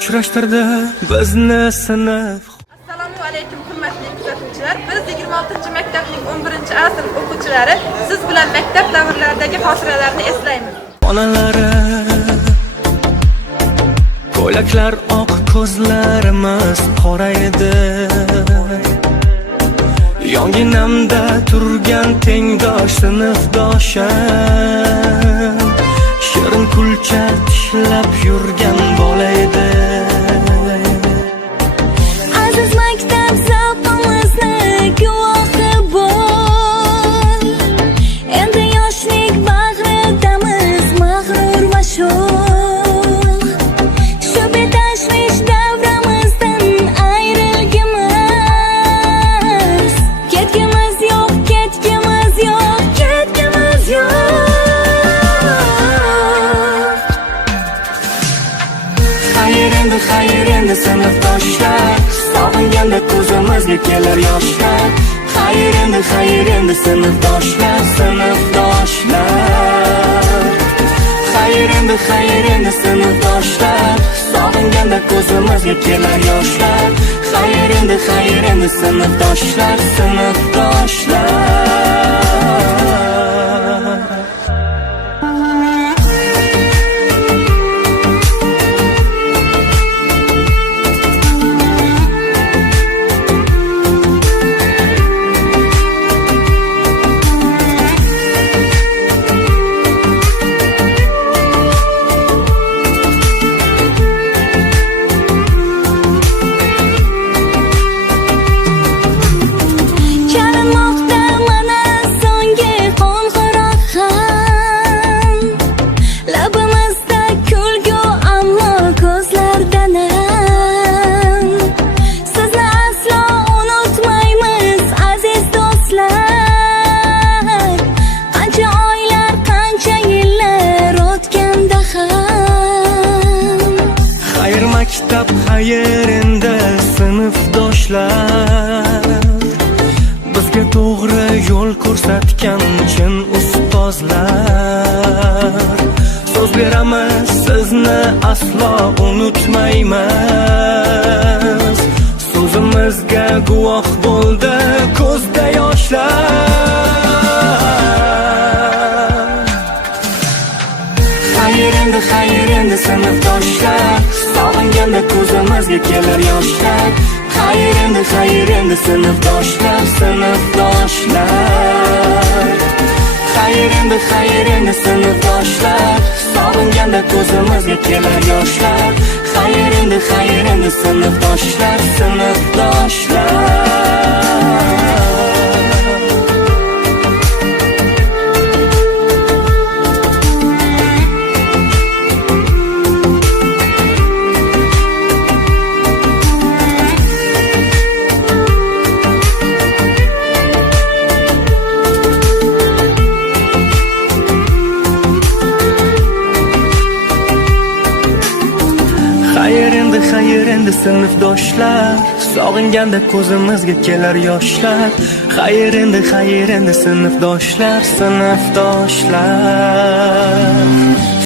uchrashtirdi bizni sinf. Assalomu alaykum hurmatli kuzatuvchilar. Biz 26 maktabning 11-A sinf o'quvchilari siz bilan maktab davrlaridagi xotiralarni eslaymiz. Onalari ko'ylaklar oq, ko'zlarimiz qora edi. Yonginamda turgan tengdosh sinfdoshim, shirin kulcha tishlab yurgan bola edi. Aziz maktab zavqimizni guvohi bo'l. Endi yoshlik bag'ridamiz mag'rur va sho'x. Shu betashvish davramizdan ayrilgimiz. Ketgimiz yo'q, ketgimiz yo'q, ketgimiz yo'q. Xayr endi sinfdoshlar, sog'inganda ko'zimizga kelar yoshlar. Xayr endi sinfdoshlar, sinfdoshlar. Xayr endi sinfdoshlar, sog'inganda ko'zimizga kelar yoshlar. Xayr endi sinfdoshlar, sinfdoshlar. Maktab xayr endi sinfdoshlar, bizga to'g'ri yo'l ko'rsatgan chin ustozlar. So'z beramiz, sizni aslo unutmaymiz. So'zimizga guvoh bo'ldi ko'zda yoshlar. Xayr endi sinfdoshlar, sog'inganda ko'zimizga kelar yoshlar. Xayr endi sinfdoshlar, sinfdoshlar. Xayr endi sinfdoshlar, sog'inganda ko'zimizga kelar yoshlar. Xayr endi sinfdoshlar, sinfdoshlar. Xayr endi sinfdoshlar, sog'inganda ko'zimizga kelar yoshlar. Xayr endi sinfdoshlar, sinfdoshlar.